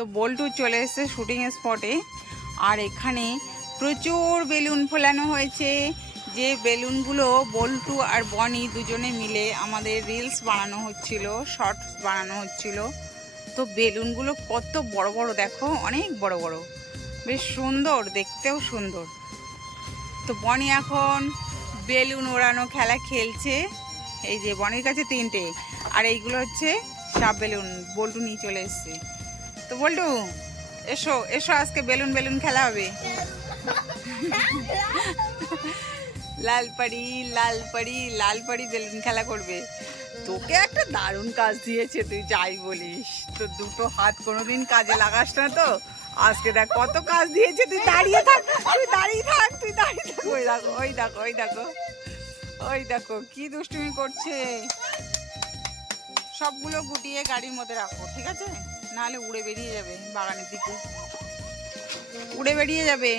তো বল্টু চলে এসেছে শুটিং স্পটে আর এখানে প্রচুর বেলুন ফোলানো হয়েছে। যে বেলুনগুলো বল্টু আর বনি দুজনে মিলে আমাদের রিলস বানানো হচ্ছিল শর্টস বানানো হচ্ছিল। তো বেলুনগুলো কত বড় বড় দেখো, অনেক বড় বড়। বেশ সুন্দর, দেখতেও সুন্দর। তো বনি এখন বেলুন ওড়ানো খেলা খেলছে। এই যে বনির কাছে তিনটে। আর এইগুলো হচ্ছে সাপ বেলুন, বল্টু নিয়ে চলে এসছে। তো বল্টু, এসো এসো, আজকে বেলুন বেলুন খেলা হবে। লাল পাড়ি লাল পাড়ি লাল পাড়ি বেলুন খেলা করবে। তোকে একটা দারুণ কাজ দিয়েছে তুই, যাই বলিস। তো দুটো হাত কোনোদিন কাজে লাগাস না তো। আজকে দেখ কত কাজ দিয়েছে, তুই দাঁড়িয়ে থাক, তুই দাঁড়িয়ে থাক, তুই দাঁড়িয়ে থাক। ওই দেখো ওই দেখো ওই দেখো ওই দেখো, কি দুষ্টুমি করছে। সবগুলো গুটিয়ে গাড়ির মধ্যে রাখো, ঠিক আছে? নাহলে উড়ে বেরিয়ে যাবে বাগানের দিকে। উড়ে বেরিয়ে যাবে।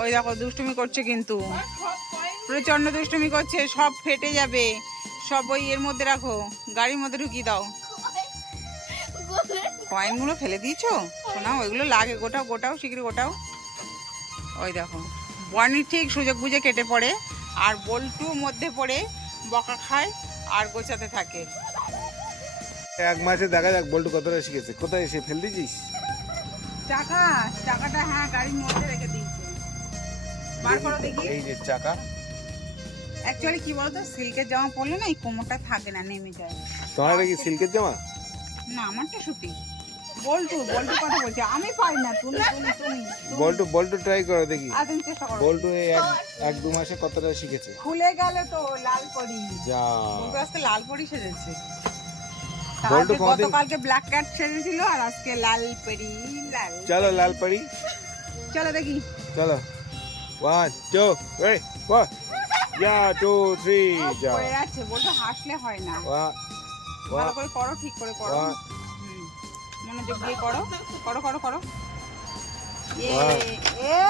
ওই দেখো, দুষ্টুমি করছে কিন্তু। প্রচণ্ড দুষ্টুমি করছে, সব ফেটে যাবে। সব ওই এর মধ্যে রাখো, গাড়ির মধ্যে ঢুকিয়ে দাও। কয়েনগুলো ফেলে দিয়েছ? শোনা ওইগুলো লাগে, গোটাও গোটাও শিগগিরি গোটাও। ওই দেখো বনি ঠিক সুযোগ বুঝে কেটে পড়ে, আর বল্টু মধ্যে পড়ে, বকা খায় আর গোছাতে থাকে। এক মাসে দেখা যাক বল্টু কতটা শিখেছে। কোথায় এসে ফেল দিয়েছিস? টাকা টাকাটা হ্যাঁ গাড়ির মধ্যে রেখে দিয়েছে। বার করো দেখি। এই যে চাকা। অ্যাকচুয়ালি কি বলতো সিল্কের জামা পরলে না এই কোমরটা থাকে না নেমে যায়। তোমার কি সিল্কের জামা? না আমারটা সুতি। বল্টু বল্টু কথা বলছে আমি পারি না তুমি তুমি তুমি। বল্টু বল্টু ট্রাই করে দেখি। তুমি চেষ্টা করো। বল্টু এই এক এক দু মাসে কতটা শিখেছে? খুলে গেল তো লাল পরি। যা। বল্টু আজকে লাল পরি সেজেছে। বল্টু তাহলে কোনদিন- গতকালকে ব্ল্যাক ক্যাট সেজেছিল আর আজকে লাল পরি লাল চলো লাল পাড়ি চলো দেখি। চলো। One two one yeah two three যা পড়ে যাচ্ছে বলতো হাসলে হয় না। ভালো করে করো ঠিক করে করো। মনোযোগ দিয়ে করো। করো করো করো। এ।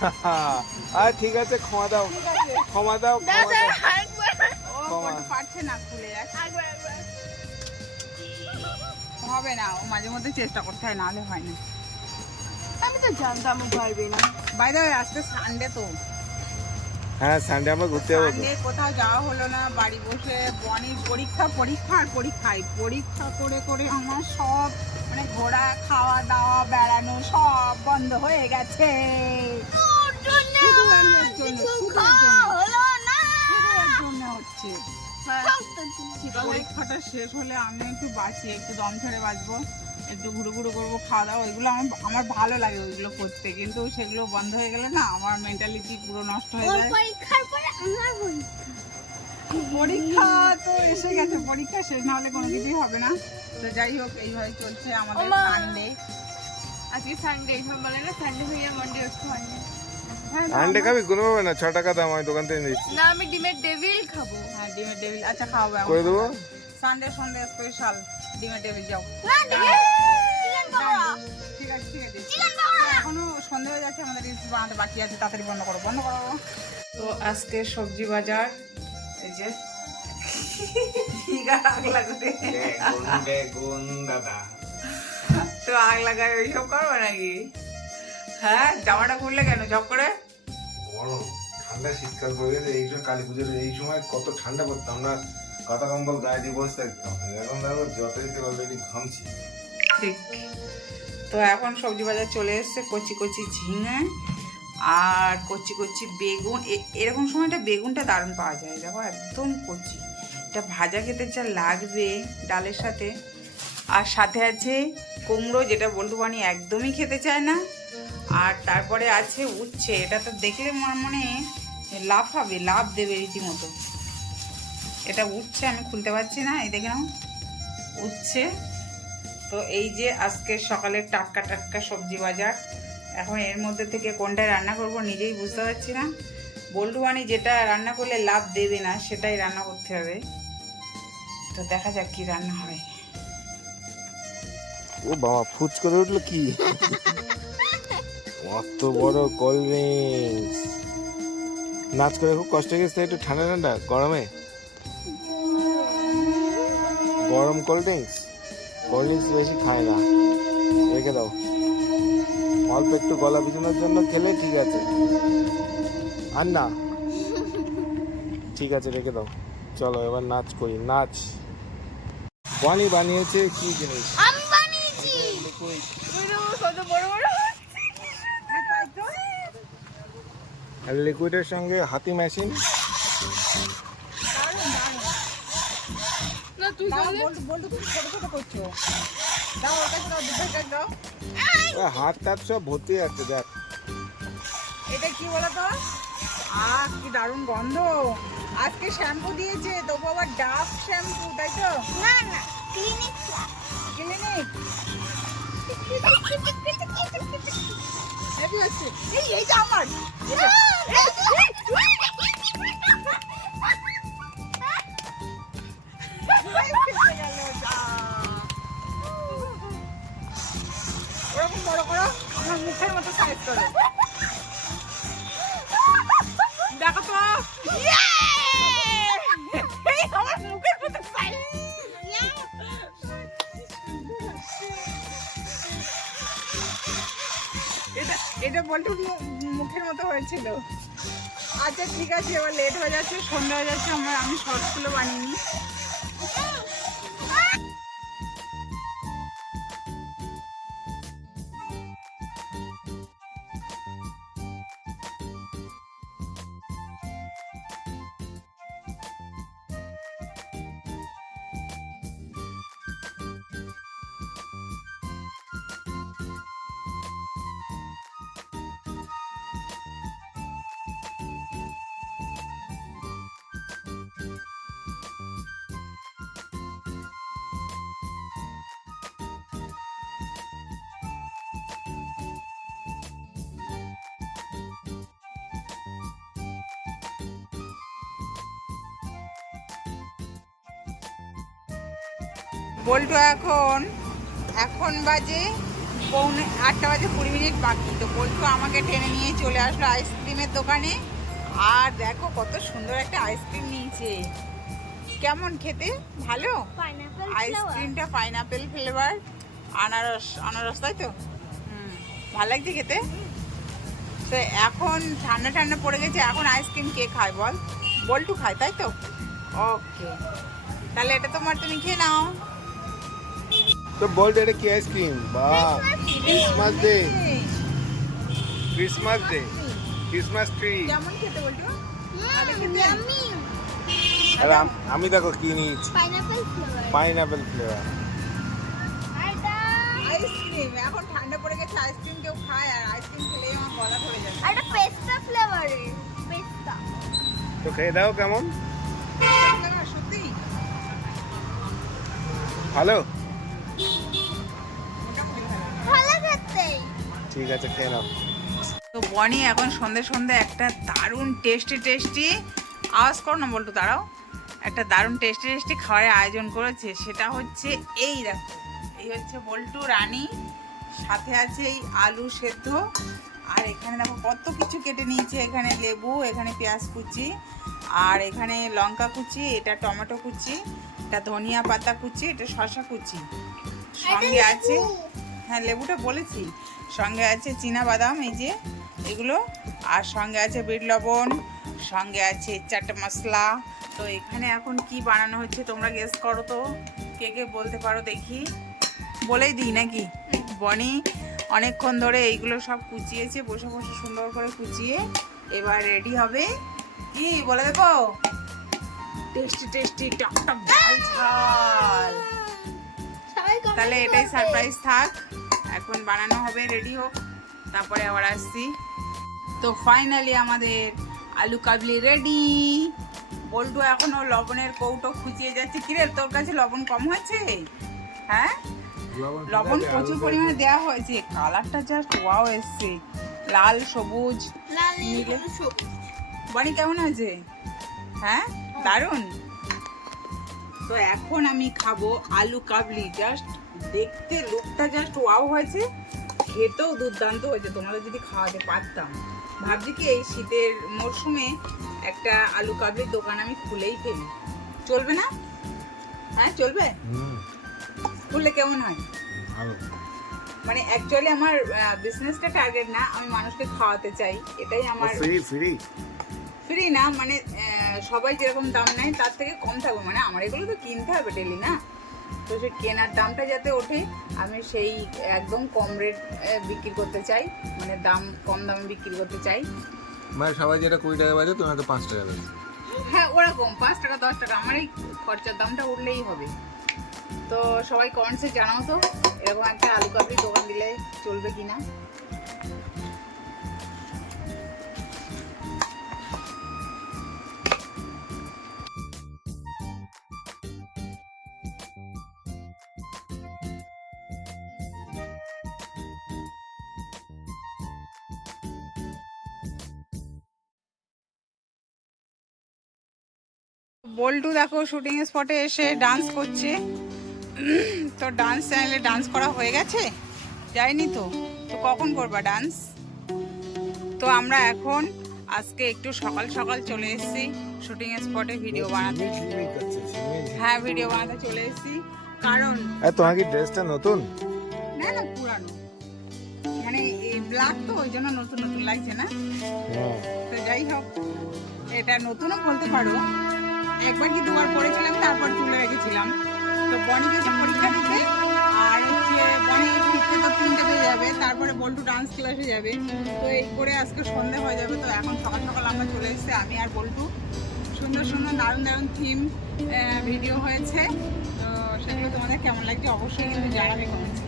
আর ঠিক আছে ক্ষমা দাও। ক্ষমা দাও ক্ষমা দাও। পারছে না খুলে যাচ্ছে। হবে না ও মাঝে মধ্যে চেষ্টা করতে হয় নাহলে হয় না। আমি তো জানতাম ও পারবে না। বাই দ্য আজকে সানডে তো। হ্যাঁ সানডে আমরা ঘুরতে যাব। সানডে কোথাও যাওয়া হলো না বাড়ি বসে বনির পরীক্ষা পরীক্ষা আর পরীক্ষায় পরীক্ষা করে করে আমার সব মানে ঘোরা খাওয়া দাওয়া বেড়ানো সব বন্ধ হয়ে গেছে। শুধু জন্য, হচ্ছে। পরীক্ষাটা শেষ হলে আমি একটু বাঁচি একটু দম ছেড়ে বাঁচবো একটু ঘুরু ঘুরু করব খাওয়া দাওয়া ওইগুলো আমার আমার ভালো লাগে ওইগুলো করতে। কিন্তু সেগুলো বন্ধ হয়ে গেলে না আমার মেন্টালিটি পুরো নষ্ট হয়ে যায়। পরীক্ষার পরে আমার পরীক্ষা। পরীক্ষা তো এসে গেছে পরীক্ষা শেষ না হলে কোনো কিছুই হবে না। তো যাই হোক এইভাবে চলছে আমাদের। সানডে আজকে সানডে সব বলে না সানডে হইয়া মানডে হচ্ছে হ্যাঁ আন্ডে খাবি। কোনো পাবে না ছ টাকা দাম আমি দোকান থেকে নিচ্ছি না আমি ডিমের ডেভিল খাব। হ্যাঁ ডিমের টেবিল। আচ্ছা খাওয়াবো এখন। করে দেবো? সানডে সন্ডে স্পেশাল ডিমের টেবিল যাও। না চিকেন পকোড়া ঠিক আছে ঠিক আছে। এখনও সন্ধে হয়ে যাচ্ছে আমাদের রিলস বানাতে বাকি আছে তাড়াতাড়ি বন্ধ করো বন্ধ করো। তো আজকে সবজি বাজার এই যে। তো আগ লাগায় ওইসব করব নাকি? হ্যাঁ জামাটা খুললে কেন? ঝপ করে? গরম ঠান্ডা শীতকাল পড়ে গেছে এই সময় কালী পুজোর এই সময় কত ঠান্ডা পড়তো আমরা কাঁথা কম্বল গায়ে দিয়ে বসে থাকতাম। এখন দেখো যথারীতি অলরেডি ঘামছি। ঠিক। তো এখন সবজি বাজার চলে এসছে কচি কচি ঝিঙে আর কচি কচি বেগুন। এরকম সময়টা বেগুনটা দারুণ পাওয়া যায় দেখো একদম কচি। এটা ভাজা খেতে যা লাগবে ডালের সাথে। আর সাথে আছে কুমড়ো যেটা বল্টু বানি একদমই খেতে চায় না। আর তারপরে আছে উচ্ছে, এটা তো দেখলে মনে লাভ হবে লাভ দেবে রীতিমতো। এটা উচ্ছে, আমি খুলতে পারছি না, এই দেখে নাও। উচ্ছে, তো এই যে আজকে সকালের টাটকা টাটকা সবজি বাজার, এখন এর মধ্যে থেকে কোনটা রান্না করব নিজেই বুঝতে পারছি না। বল্টুবানি যেটা রান্না করলে লাভ দেবে না, সেটাই রান্না করতে হবে। তো দেখা যাক কি রান্না হয়। ও বাবা ফুচ করে উঠল কি? অত বড় কোল্ড ড্রিঙ্কস নাচ করে খুব কষ্ট গেছে একটু ঠান্ডা ঠান্ডা গরমে। গরম কোল্ড ড্রিঙ্কস কোল্ড ড্রিঙ্কস বেশি খায় না। রেখে দাও। অল্প একটু গলা ভিজানোর জন্য খেলে ঠিক আছে। আর না। ঠিক আছে রেখে দাও। চলো এবার নাচ করি। নাচ। বানি বানিয়েছে কি জিনিস? আমি বানিয়েছি। কত বড় বড় হ্যাঁ তাই তো আর লিকুইডের সঙ্গে হাতি মেশিন হাত টাত সব ভর্তি আছে দেখ। এটা কি বলো তো আহ কি দারুণ গন্ধ। আজকে শ্যাম্পু দিয়েছে তবু আবার ডাব শ্যাম্পু তাই তো? না না ক্লিনিক ক্লিনিক হেভি হচ্ছে এই এইটা আমার ওরকম বড় করো আমার মুখের মতো সাইজ করো দেখো বলতে মুখের মতো হয়েছিল। আচ্ছা ঠিক আছে, এবার লেট হয়ে যাচ্ছে সন্ধ্যা হয়ে যাচ্ছে, আমার আমি শর্টসগুলো বানিয়ে নিই। বল্টু এখন এখন বাজে পৌনে আটটা বাজে কুড়ি মিনিট বাকি। তো বল্টু আমাকে টেনে নিয়ে চলে আসলো আইসক্রিমের দোকানে। আর দেখো কত সুন্দর একটা আইসক্রিম নিয়েছে। কেমন খেতে? ভালো? আইসক্রিমটা পাইনাপেল ফ্লেভার আনারস আনারস তাই তো? হুম ভালো লাগছে খেতে? তো এখন ঠান্ডা ঠান্ডা পড়ে গেছে এখন আইসক্রিম কে খায় বল? বল্টু খায় তাই তো? ওকে তাহলে এটা তোমার তুমি খেয়ে নাও। তো বল এটা কি আইসক্রিম বাহ Christmas day Christmas day Christmas tree কেমন খেতে বলতো? আর আম- আমি দেখো কি নিয়েছি। পাইনাপল পাইনাপেল ফ্লেভার আইসক্রিম এখন ঠান্ডা পড়ে গেছে আইসক্রিম কেউ খায় আর আইসক্রিম খেলেই আমার গলা ধরে যাবে এটা পেস্তা ফ্লেভারের পেস্তা তো খেয়ে দাও কেমন? সত্যি? ভালো? ঠিক আছে খেয়ে নাও। তো বনি এখন সন্ধে সন্ধে একটা দারুণ টেস্টি টেস্টি আওয়াজ করো না বলতো দাঁড়াও। একটা দারুণ টেস্টি টেস্টি খাওয়ার আয়োজন করেছে সেটা হচ্ছে এই দেখো। এই হচ্ছে বল্টু রানী সাথে আছে এই আলু সেদ্ধ আর এখানে দেখো কত কিছু কেটে নিয়েছে। এখানে লেবু এখানে পেঁয়াজ কুচি আর এখানে লঙ্কা কুচি এটা টমেটো কুচি এটা ধনিয়া পাতা কুচি এটা শসা কুচি। সঙ্গে আছে হ্যাঁ লেবুটা বলেছি। সঙ্গে আছে চীনা বাদাম এই যে এগুলো। আর সঙ্গে আছে বিট লবণ, সঙ্গে আছে চাট মশলা। তো এখানে এখন কি বানানো হচ্ছে তোমরা গেস করো তো। কে কে বলতে পারো দেখি। বলেই দিই নাকি? বনি অনেকক্ষণ ধরে এইগুলো সব কুচিয়েছে, বসে বসে সুন্দর করে কুচিয়ে। এবার রেডি হবে কি বলে দেবো? টেস্টি টেস্টি টক টক ঝাল ঝাল। তাহলে এটাই সারপ্রাইজ থাক। এখন বানানো হবে রেডি হোক। তারপরে আবার আসছি। তো ফাইনালি আমাদের আলু কাবলি রেডি বল্টু এখনও লবণের কৌটো খুঁচিয়ে যাচ্ছে। কিরে তোর কাছে লবণ কম হয়েছে? হ্যাঁ? লবণ প্রচুর পরিমাণে দেওয়া হয়েছে। কালারটা জাস্ট ওয়াও এসছে। লাল সবুজ। বানি কেমন হয়েছে? হ্যাঁ? দারুণ? তো এখন আমি খাব আলু কাবলি। জাস্ট দেখতে লুকটা জাস্ট ওয়াও হয়েছে। খেতেও দুর্দান্ত হয়েছে। তোমাদের যদি খাওয়াতে পারতাম। ভাবছি কি এই শীতের মরশুমে একটা আলু কাবলির দোকান আমি খুলেই ফেলি। চলবে না? হ্যাঁ চলবে? খুললে কেমন হয়? মানে অ্যাকচুয়ালি আমার বিজনেসটা টার্গেট না। আমি মানুষকে খাওয়াতে চাই। এটাই আমার ফ্রি ফ্রি ফ্রি না মানে সবাই যেরকম দাম নেয় তার থেকে কম থাকবে। মানে আমার এগুলো তো কিনতে হবে ডেলি না? তো সেই কেনার দামটা যাতে ওঠে আমি সেই একদম কম রেট বিক্রি করতে চাই। মানে দাম কম দামে বিক্রি করতে চাই। মানে সবাই যেটা কুড়ি টাকা বাজে তুমি হয়তো পাঁচ টাকা দেবে হ্যাঁ ওরকম পাঁচ টাকা দশ টাকা আমার এই খরচার দামটা উঠলেই হবে। তো সবাই কমেন্টসে জানাও তো এরকম একটা আলু কাবলি দোকান দিলে চলবে কি না বল্টু দেখো শুটিং স্পটে এসে ডান্স করছে। তো ডান্স চ্যানেলে ডান্স করা হয়ে গেছে? যায়নি তো? তো কখন করবা ডান্স তো আমরা এখন আজকে একটু সকাল সকাল চলে এসেছি শুটিং স্পটে ভিডিও বানাতে। হ্যাঁ ভিডিও বানাতে চলে এসেছি। কারণ তোমার কি ড্রেসটা নতুন? না না পুরানো। মানে এই ব্ল্যাক তো ওই জন্য নতুন নতুন লাগছে না। তো যাই হোক এটা নতুনও বলতে পারো। একবার কি দুবার পড়েছিলাম, তারপর তুলে রেখেছিলাম। তো বনি গেছে পরীক্ষা দিতে, আর হচ্ছে বনি ফিরতে তো তিনটে বেজে যাবে, তারপরে বল্টু ডান্স ক্লাসে যাবে। তো এই করে আজকে সন্ধে হয়ে যাবে, তো এখন সকাল সকাল আমরা চলে এসেছি, আমি আর বল্টু। সুন্দর সুন্দর দারুণ দারুণ থিম ভিডিও হয়েছে। তো সেগুলো তোমাদের কেমন লাগছে অবশ্যই কিন্তু জানাবে কমেন্টে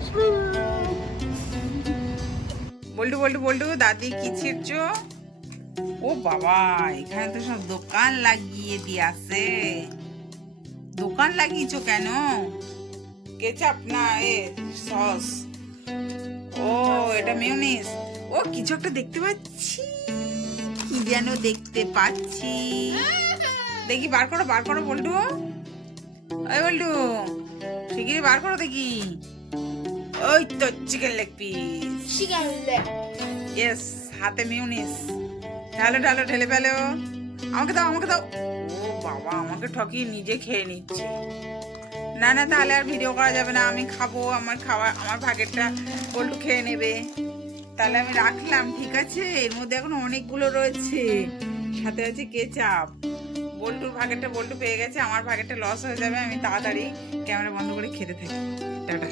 বল্টু বল্টু বল্টু, দাদি কি ছিড়ছো? ও বাবা এখানে তো সব দোকান লাগিয়ে দিয়েছে। দোকান লাগিয়েছো কেন? কেচাপ না এ সস। ও এটা মিউনিস ও কিছু একটা দেখতে পাচ্ছি। কি যেন দেখতে পাচ্ছি। দেখি বার করো বার করো বল্টু। ওই বল্টু ঠিকই বার করো দেখি। ওই তো chicken leg piece chicken leg yes হাতে মিউনিস ঢালো ঢালো ঢেলে ফেলো আমাকে দাও আমাকে দাও। ও বাবা আমাকে ঠকিয়ে নিজে খেয়ে নিচ্ছে। না না তাহলে আর ভিডিও করা যাবে না। আমি খাব আমার খাওয়া আমার ভাগেরটা বল্টু খেয়ে নেবে। তাহলে আমি রাখলাম ঠিক আছে? এর মধ্যে এখন অনেকগুলো রয়েছে। সাথে আছে কেচাপ। বল্টুর ভাগেরটা বল্টু পেয়ে গেছে। আমার ভাগেরটা লস হয়ে যাবে। আমি তাড়াতাড়ি ক্যামেরা বন্ধ করে খেতে থাকি। টাটা।